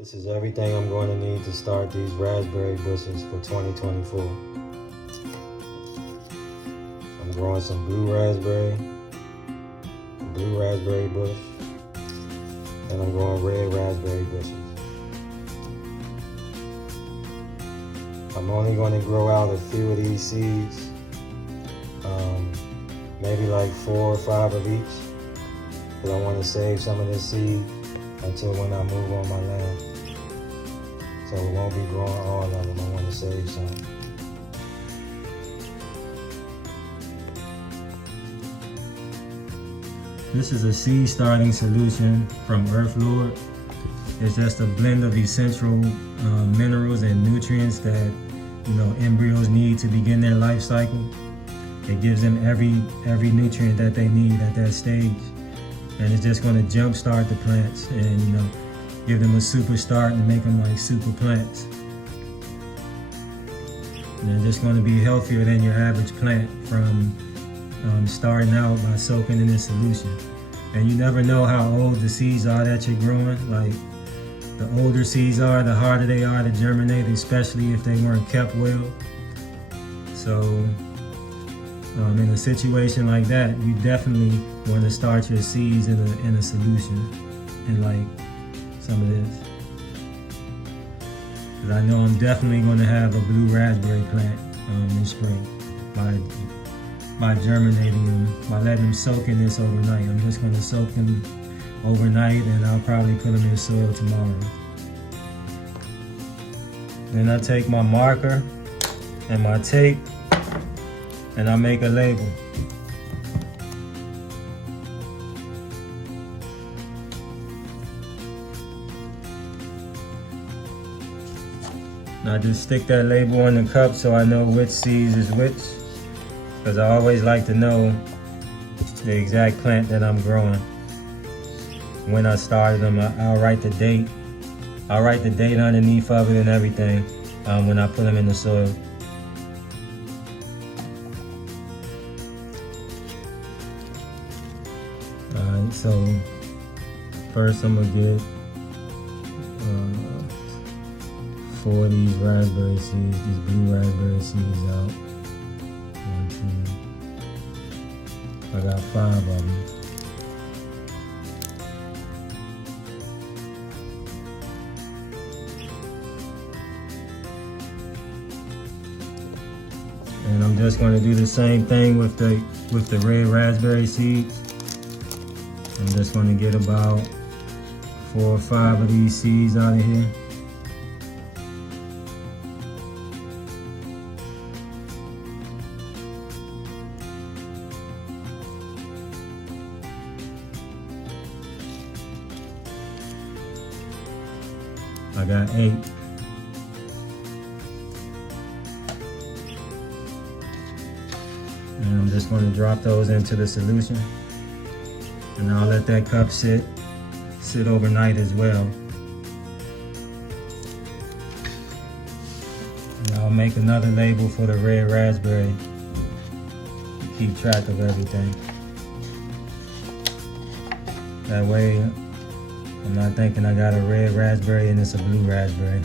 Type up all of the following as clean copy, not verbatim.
This is everything I'm going to need to start these raspberry bushes for 2024. I'm growing some blue raspberry bush, and I'm growing red raspberry bushes. I'm only going to grow out a few of these seeds, maybe like 4 or 5 of each, because I want to save some of this seed until when I move on my land. So we won't be growing all of them. I want to save some. This is a seed starting solution from Earth Lord. It's just a blend of essential minerals and nutrients that embryos need to begin their life cycle. It gives them every nutrient that they need at that stage, and it's just going to jumpstart the plants and give them a super start and make them like super plants. And they're just going to be healthier than your average plant from starting out by soaking in this solution. And you never know how old the seeds are that you're growing. Like, the older seeds are, the harder they are to germinate, especially if they weren't kept well. So in a situation like that, you definitely want to start your seeds in a solution, and like some of this. Because I know I'm definitely going to have a blue raspberry plant in spring by germinating them, by letting them soak in this overnight. I'm just going to soak them overnight, and I'll probably put them in soil tomorrow. Then I take my marker and my tape and I make a label. And I just stick that label on the cup so I know which seeds is which, because I always like to know the exact plant that I'm growing. When I started them, I'll write the date. I'll write the date underneath of it and everything when I put them in the soil. Alright, so first I'm going to get 4 of these raspberry seeds, these blue raspberry seeds out. 1, 2. I got 5 of them. And I'm just going to do the same thing with the red raspberry seeds. I'm just going to get about 4 or 5 of these seeds out of here. I got 8. And I'm just going to drop those into the solution. And I'll let that cup sit overnight as well. And I'll make another label for the red raspberry to keep track of everything. That way I'm not thinking I got a red raspberry and it's a blue raspberry.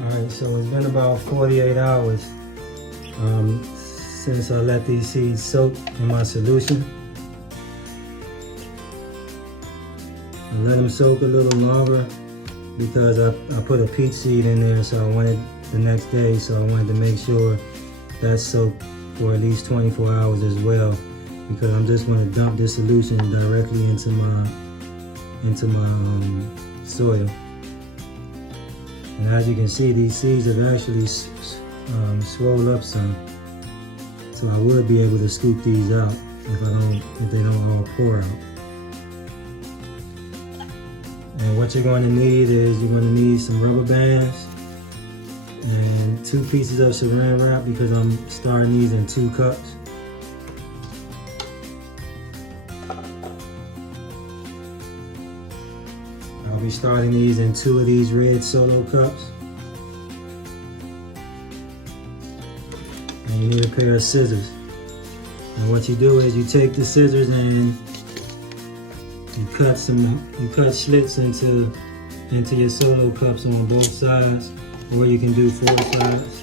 Alright, so it's been about 48 hours since I let these seeds soak in my solution. I let them soak a little longer because I put a peach seed in there, so I wanted the next day, so I wanted to make sure that's soaked for at least 24 hours as well, because I'm just going to dump this solution directly into my soil. And as you can see, these seeds have actually swelled up some. So I would be able to scoop these out if they don't all pour out. And what you're going to need is you're going to need some rubber bands and 2 pieces of saran wrap, because I'm starting these in 2 cups. I'll be starting these in 2 of these red solo cups. And you need a pair of scissors. And what you do is you take the scissors and You cut slits into your solo cups on both sides, or you can do 4 sides,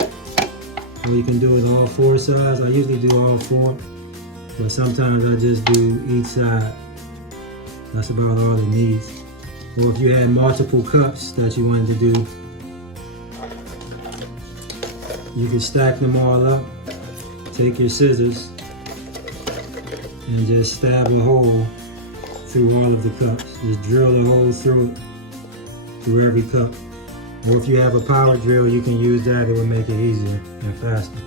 or you can do it all 4 sides. I usually do all 4, but sometimes I just do each side. That's about all it needs. Or if you had multiple cups that you wanted to do, you can stack them all up. Take your scissors and just stab a hole through all of the cups. Just drill a hole through it, through every cup. Or if you have a power drill, you can use that. It will make it easier and faster.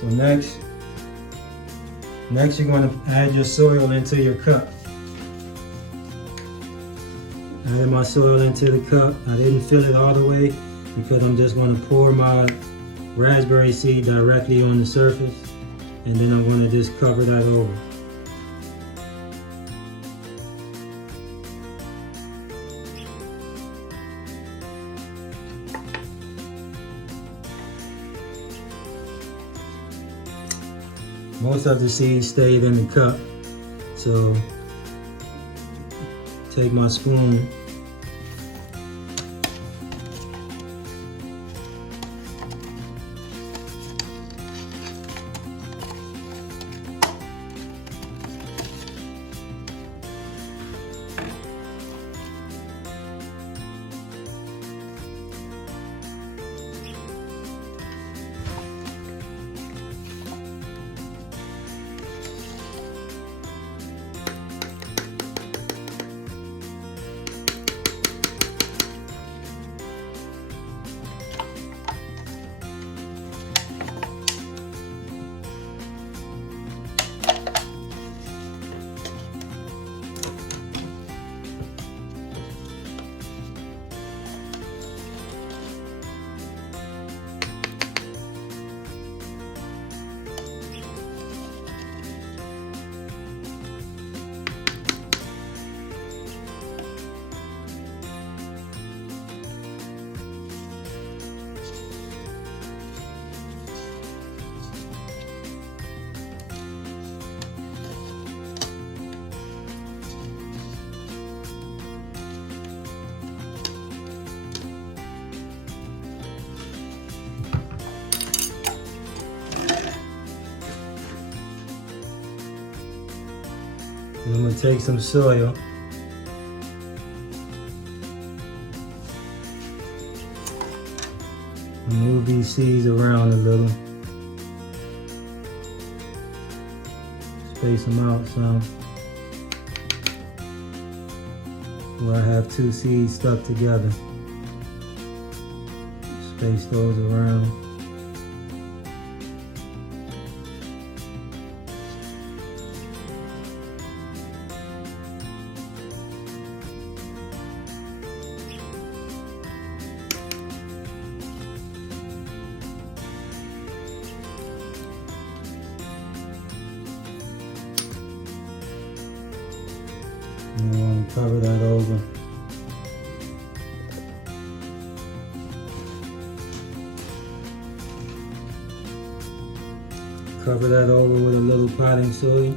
So next you're going to add your soil into your cup. Added my soil into the cup. I didn't fill it all the way because I'm just going to pour my raspberry seed directly on the surface, and then I'm going to just cover that over. Most of the seeds stayed in the cup, so take my spoon . And I'm going to take some soil . Move these seeds around a little. Space them out some. Where I have 2 seeds stuck together. Space those around. And I want to cover that over. Cover that over with a little potting soil.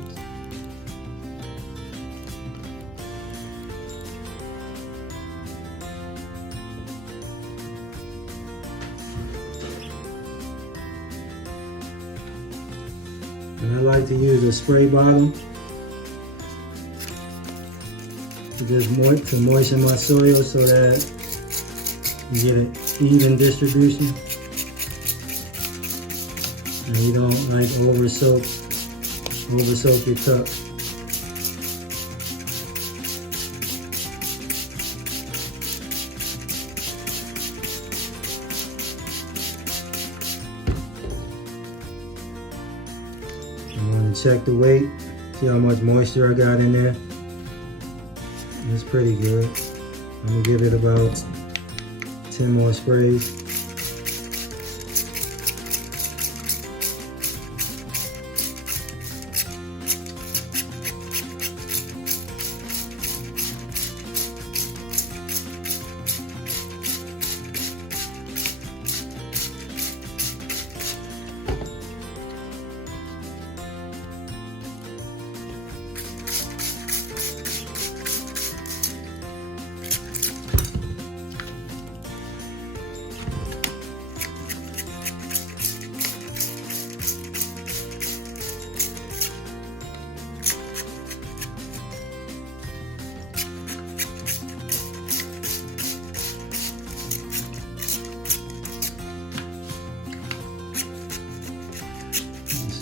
And I like to use a spray bottle to moisten my soil so that you get an even distribution and you don't like over soak your cup. I'm going to check the weight, see how much moisture I got in there. It's pretty good. I'm going to give it about 10 more sprays.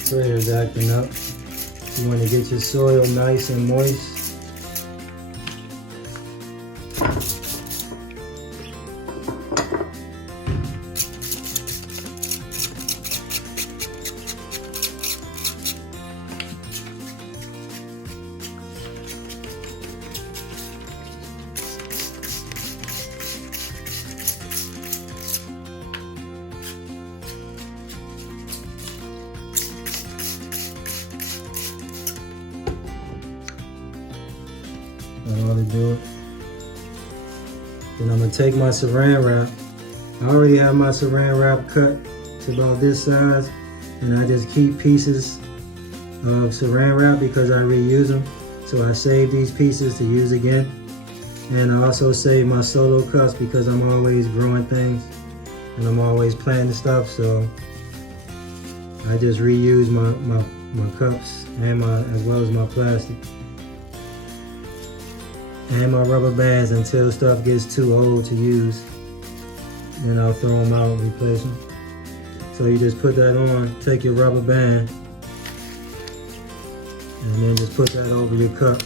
sprayer's acting up. You want to get your soil nice and moist. That ought to do it. Then I'm going to take my saran wrap. I already have my saran wrap cut to about this size, and I just keep pieces of saran wrap because I reuse them. So I save these pieces to use again. And I also save my solo cups because I'm always growing things and I'm always planting stuff. So I just reuse my cups and as well as my plastic. And my rubber bands until stuff gets too old to use. Then I'll throw them out and replace them. So you just put that on, take your rubber band, and then just put that over your cup.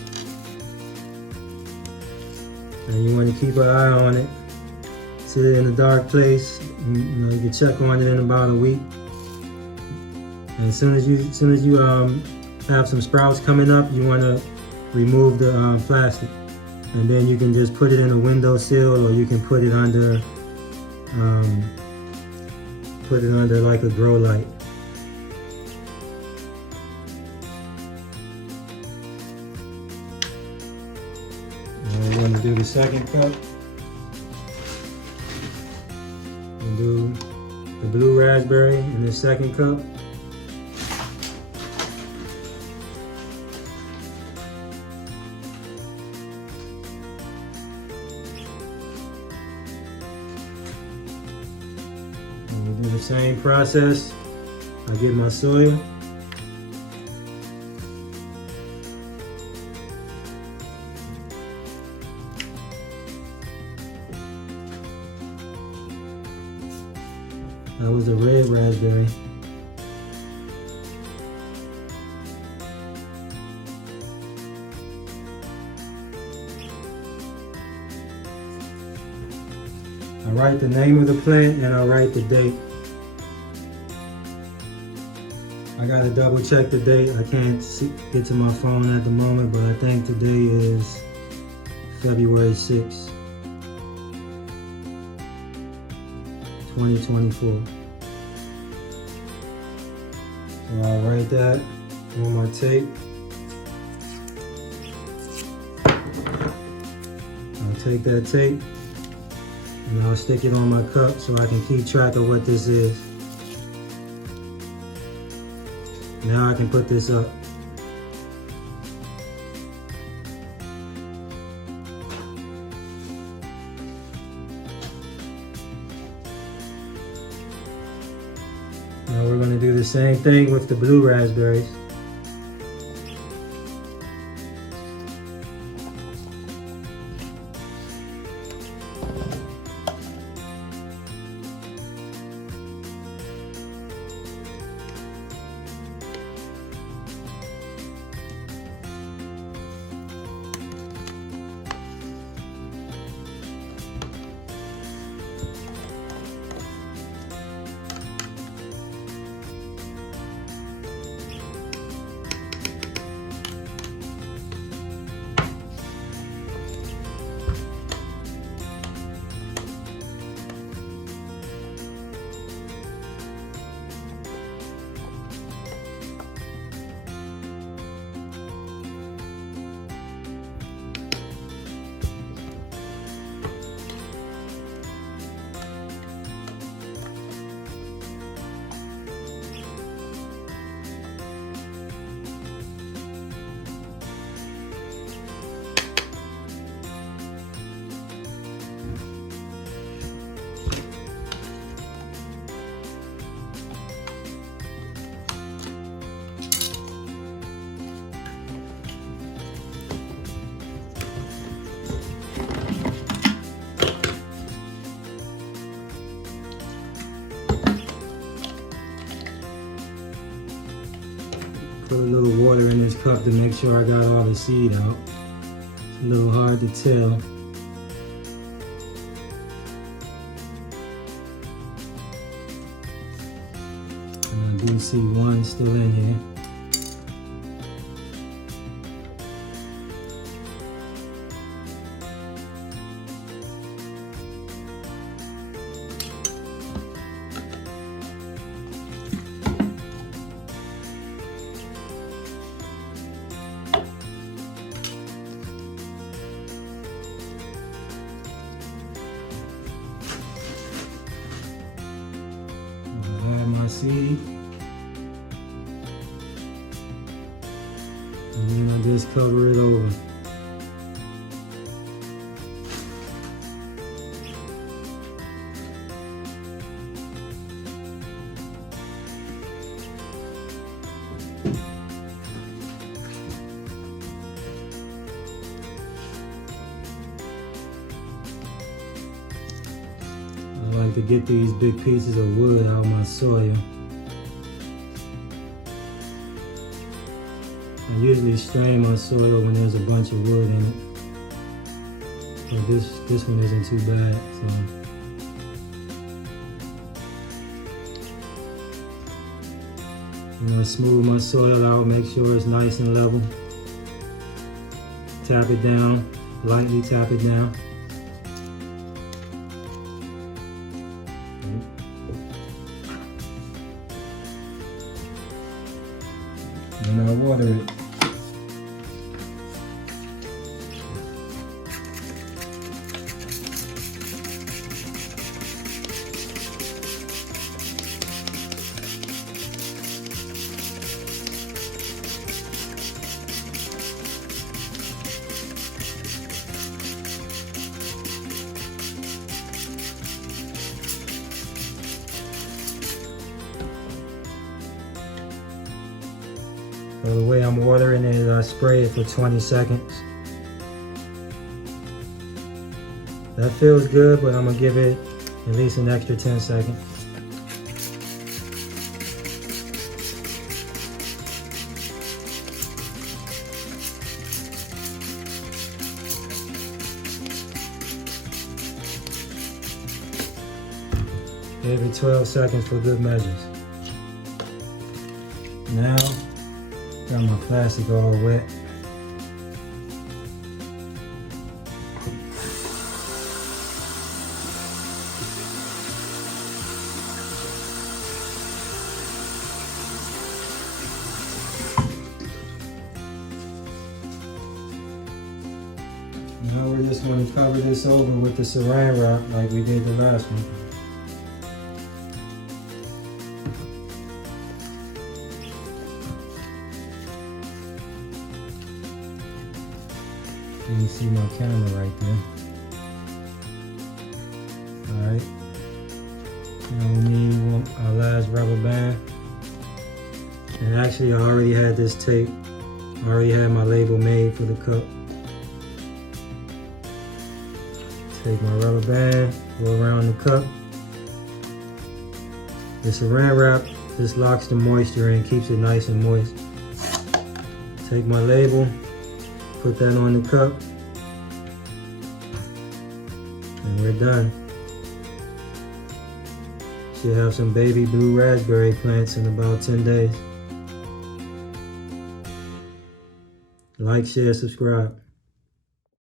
And you want to keep an eye on it. Sit it in a dark place. You can check on it in about a week. And as soon as you have some sprouts coming up, you want to remove the plastic. And then you can just put it in a windowsill, or you can put it under like a grow light. And we're going to do the second cup. And do the blue raspberry in the second cup. Do the same process. I get my soil. That was a red raspberry. I write the name of the plant and I write the date. I gotta double check the date. I can't get to my phone at the moment, but I think today is February 6th, 2024. So I'll write that on my tape. I'll take that tape and I'll stick it on my cup so I can keep track of what this is. Now I can put this up. Now we're going to do the same thing with the blue raspberries. put a little water in this cup to make sure I got all the seed out. It's a little hard to tell. And I do see one still in here. My seed, and then I just cover it over. I like to get these big pieces of wood out of my soil. I usually strain my soil when there's a bunch of wood in it. So this one isn't too bad. So I'm gonna smooth my soil out, make sure it's nice and level. Tap it down, lightly tap it down. And I water it. So the way I'm watering it is I spray it for 20 seconds. That feels good, but I'm gonna give it at least an extra 10 seconds. Maybe 12 seconds for good measures. Now, got my plastic all wet. Now we're just going to cover this over with the saran wrap like we did the last one. You can see my camera right there. Alright. Now we need our last rubber band. And actually I already had this tape. I already had my label made for the cup. Take my rubber band, go around the cup. The saran wrap just locks the moisture in, keeps it nice and moist. Take my label, put that on the cup, and we're done. Should have some baby blue raspberry plants in about 10 days. Like, share, subscribe.